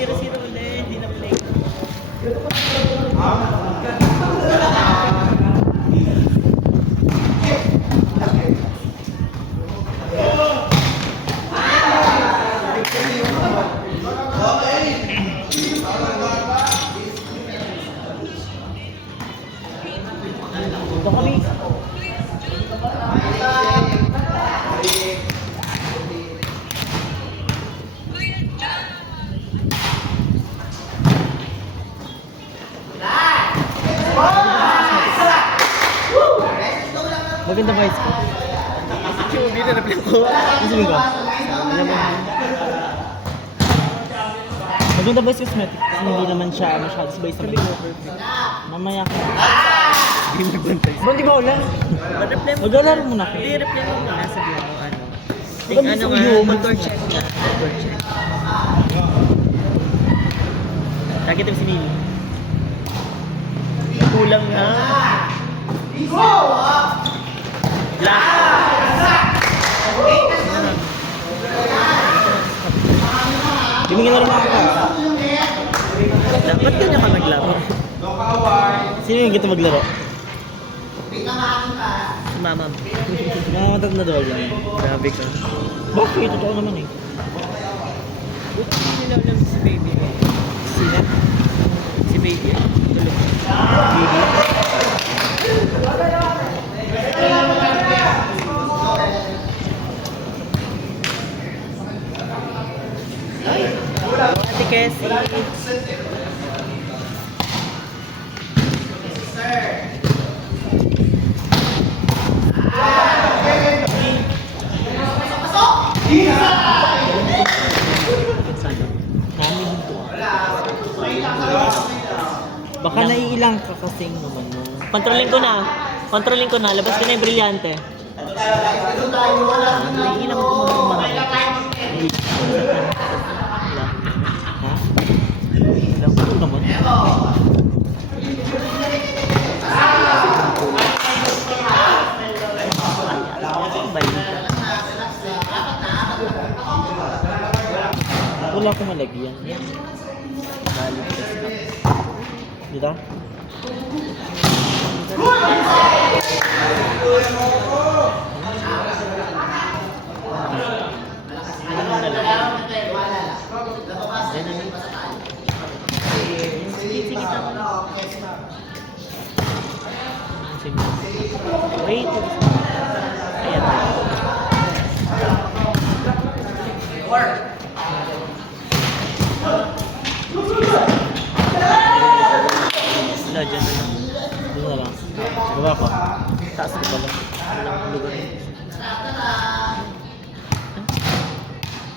0-0 ulit. Hindi na play. Ito kami. Maganda ba ito? Hindi na na-play ko. Isipin ko. Maganda ba yung cosmetic? Kasi hindi naman siya masyado sabay sa mga. Mamaya ka. Hindi nagbantay. Ba't di ba ulan? Mag-reply mo. Maglalaro muna ako. Hindi, reply mo muna. Sabi mo ano. Wala Ting mo ano sa nga, iyo. motor check na. Motor check. Target mo si Mimi. Kulang nga. Bibigyan na rin ako ka. Dapat ka niya ka naglaro. Sino yung gito maglaro? Si Mama. Nangangatag na daw yan. Grabe ka. Bakit? Totoo naman eh. Buti mo nilaw lang si Baby. Sino? Si Baby. Tulog. Baby? Ate Cassie. Namin ito. Baka naiilang ka kasing naman no. Controlling ko na. Labas ka na yung brilyante. Naiilang ko mga mahal. Ha? Ilang ko naman. Wala akong malagyan. Balik kasi. Dito? Wait. Ayan. Wala, dyan na lang. Doon na lang. Baba ko. Taas ko pala. Walang lugar.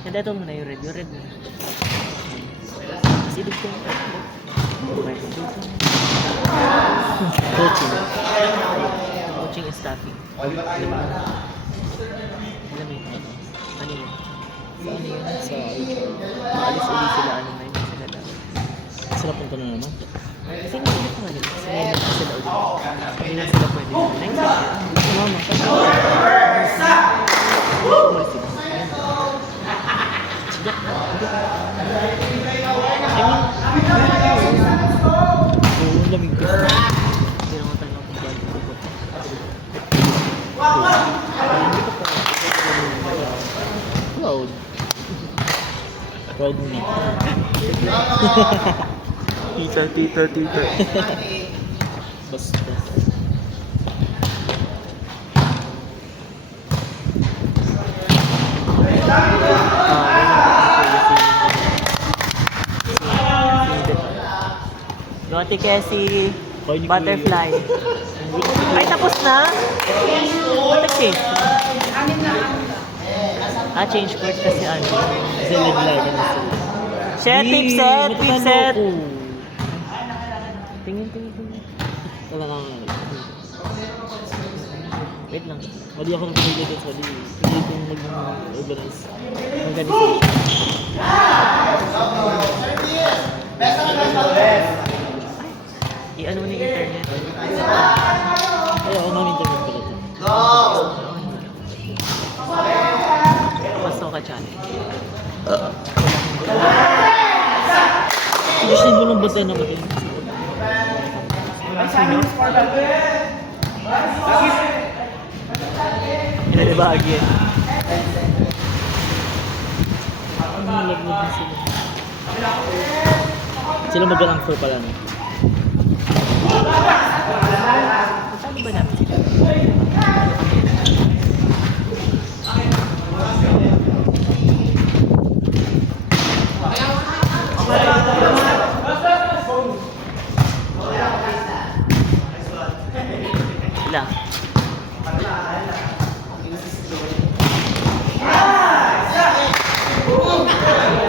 Ganda ito muna yung red. Yung red muna. Kasi ibig ko. Coaching. Coaching and staffing. Alam mo yun? Ano yun? Saan yun? Sa Maalis ulit sila. Ano na yun? Sila lang. Sila punta na naman. Kasi nga ulit nga nila. Kasi ngayon na sila ulit. Hindi na sila pwede. Next year. Mama. Umalis sila. Oo, lamig ko. Hindi naman tayo bago ko. Proud. Proud me. Tita. Basta. Ate Cassie, Kay ni butterfly. Ay, tapos na? Ba't eh? Change court kasi ano. Kasi naglagan na sila. Share, tip set, tip set. Tingin. Wala kang ano. Wait lang. Mali ako nang pinili dito. Hindi kong nag-organize. Organization. I-ano mo na yung internet. Ay, ako namin internet pala ito. Pasok ka channel. bantayan naman din. Pinalibahagi yan. Nalaglag na sila. Sila mag-anchor pala, no? Saan ba namin sila? Sila.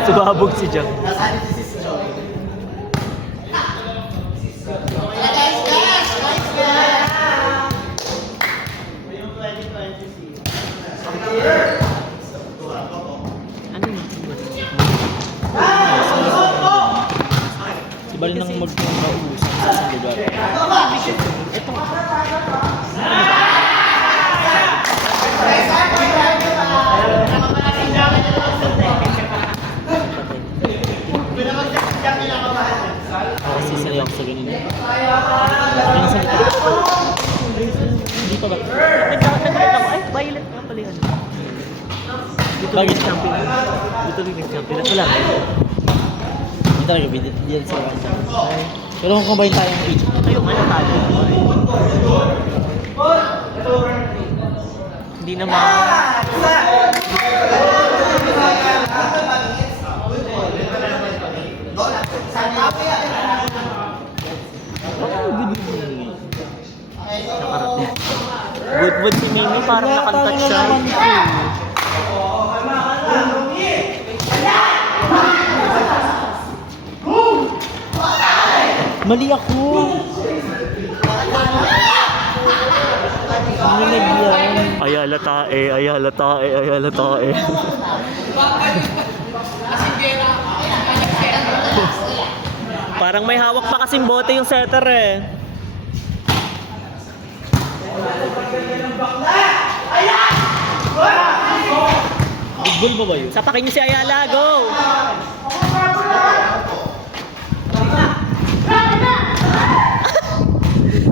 Subabog si Jack. Ano yun? Si Bali nang mag-uusap sa isang lugar. Ito. Kasi sila ako sa ganun. Ano sa lugar? Hindi pa ba? Nagkakaroon ako. Ay, violet nga pala yun. Dito Bakit? rin champion. Dito rin nag-champion. At wala kayo. Hindi talaga, hindi yan sila. Pero kung combine tayo ng age, Ayun, ano tayo? Hindi naman. Good si Mimi, parang nakantouch siya. mali ako! Nilag yan. Ayala tae, ayala tae, ayala tae. Parang may hawak pa kasing bote yung setter eh. Goal ba ba yun? Sapakin niyo si Ayala, go!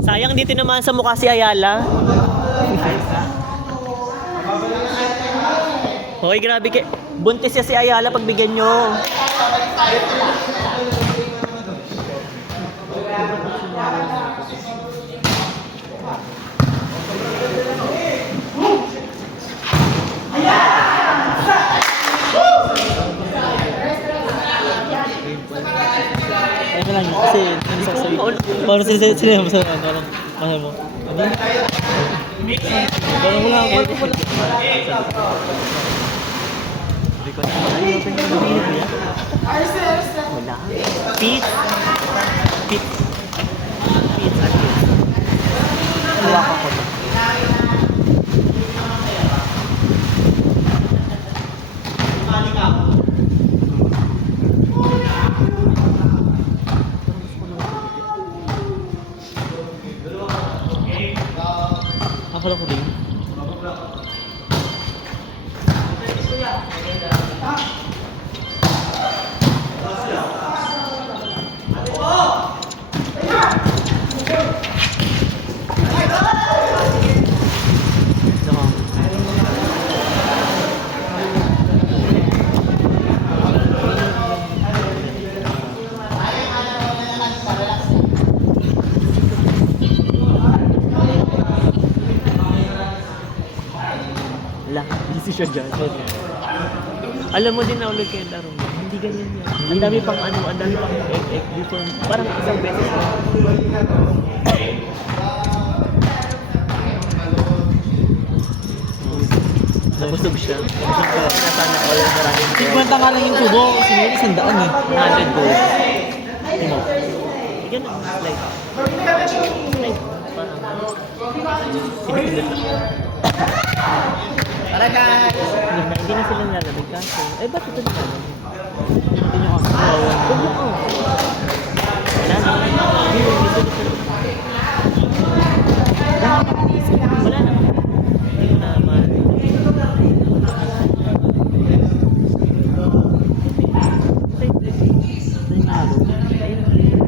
Sayang dito naman sa mukha si Ayala. Hoy, grabe ke. Buntis siya si Ayala, pagbigyan nyo. Ayun lang yun, kasi ano sa sabi. Paano sila mo sa ano, alam, mahal mo? Ano? Parang wala ako. Wala. Pete. Pete. Pete. Wala ka ko na. Akala ko din. Wala. Busy siya dyan. Alam mo din na ulit kayo laro mo. Hindi ganyan yan. Ang dami pang ano, ang dami pang ek before. Parang isang beses lang. Nabusog siya. Nabusog siya. Sana all maraming Tigmanta nga lang yung tubo, kasi may 100 eh. 100 goals. Timo. Bigyan ng slide. Slide. Parang. Pinipindot lang. Hindi na sila nalamig kaso. Eh, ba't ito nalamig? Ito yung ako. Huwag yung ako. Wala na. Wala na. Hindi ko naman. Ito yung araw.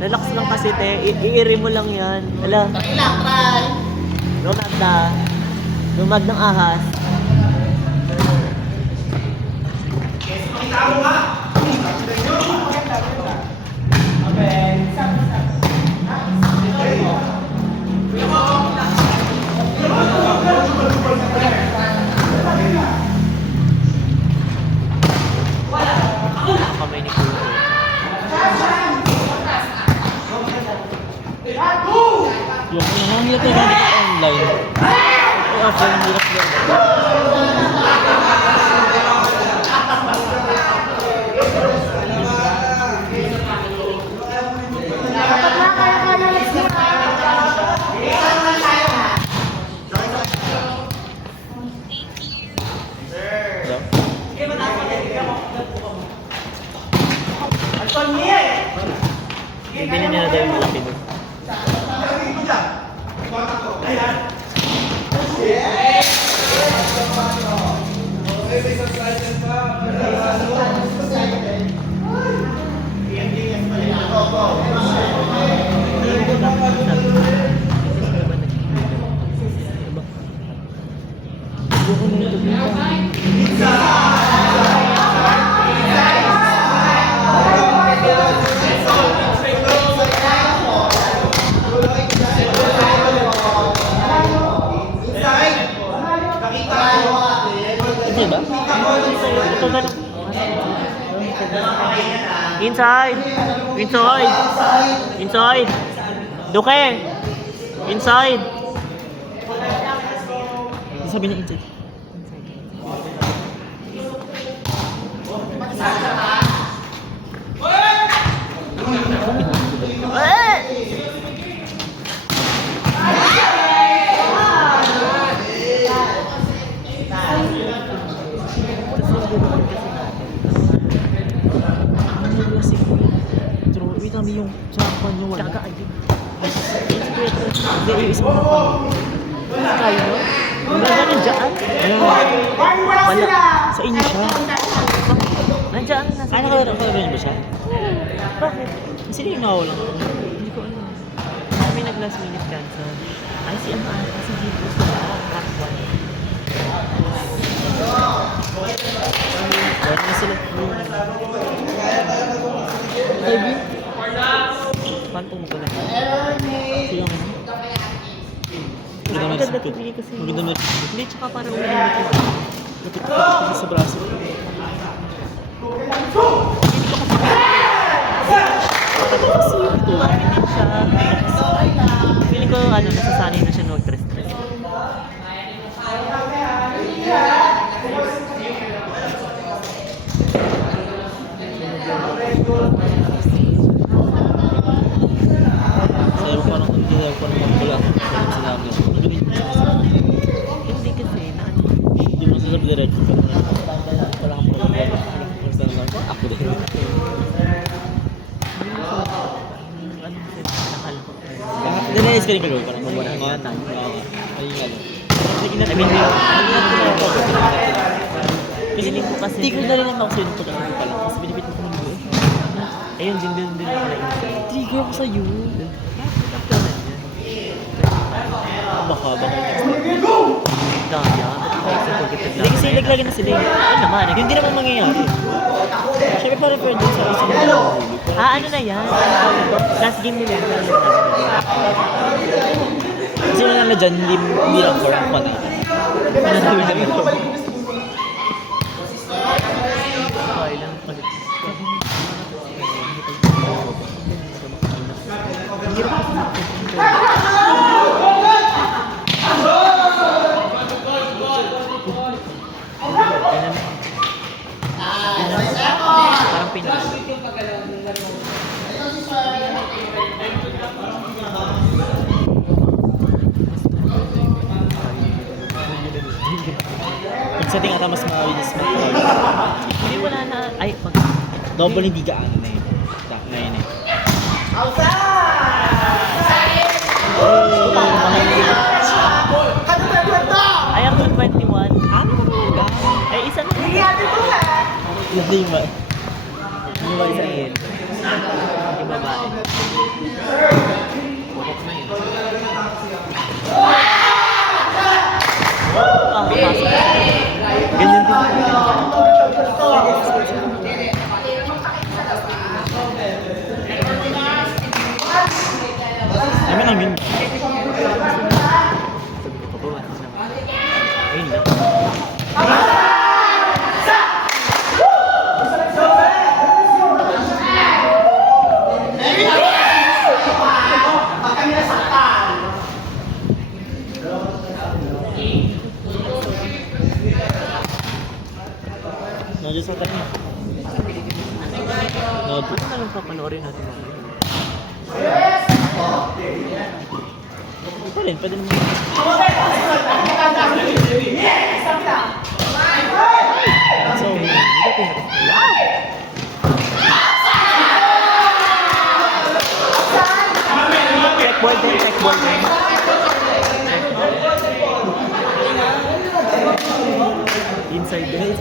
Relax lang kasi, te. Iiri mo lang yan. Ala. Try. Lumag na. Lumag ng ahas. Kamay ni Kuya. Yung ang hirap na gamit ang online. Oo, offline hirap lang. Bibili niya na daw yung malaki doon. Hindi ba? Ito na lang. Inside! Inside! Inside! Duke! Inside! Sabi niya inside. Wait, kami yung sa panyo wala. Tsaka ayun. Hindi, yung isa ko na panyo. Kaya mo? Wala nandiyan? Wala. Sa inyo siya. Nandiyan na. Ah, nakalaban ba siya? Bakit? Sino yung nawawalan? Hindi ko alam. Kami nag-last minute cancel. Ay, si ano kasi dito sa Takwan. Wala na sila. Baby? Pantong ko na. Sila nga. Ang ganda tigli kasi. Maganda mo. Hindi, tsaka parang umiinit yung Lapit ka sa braso. kasi ito. Umiinit siya. Feeling ko, nasasanay na siya no stress. Sayo parang magpula. Sinabi niya. Hindi kasi, Hindi mo sasabi na rin. Wala kang problema. Ako din. Dinayas ka rin kayo. Parang mawala nga. Ayun nga. I mean, feeling ko kasi, Hindi ko na rin naman ako sa'yo nung pagkakaroon pa lang. Kasi binibit mo kung ano. ayun, din ako na-inside. Trigger ako sa'yo. Baka. Dahil, kasi forget Hindi kasi laglagan na sila eh. Ano naman, Hindi naman mangyayari. Siyempre para refer din sa isang ano na yan? Last game nila. Kasi wala na dyan, hindi lang for ang panay. Pinanawi na ito. Kailan palit. Parang pinalo. Pag sa tingin ata mas mabilis Hindi wala na. Ay, pag... double hindi gaano na yun. Na yun eh. Ay, ako 21. Ano ba? Ay, isa na. Hindi ba? Yung isa yun. dyan sa kanya. Notebook. Ano na lang papanoorin natin mamaya? Ito rin, pwede naman. So, hindi natin natin. Check ball din, check ball din. Inside din.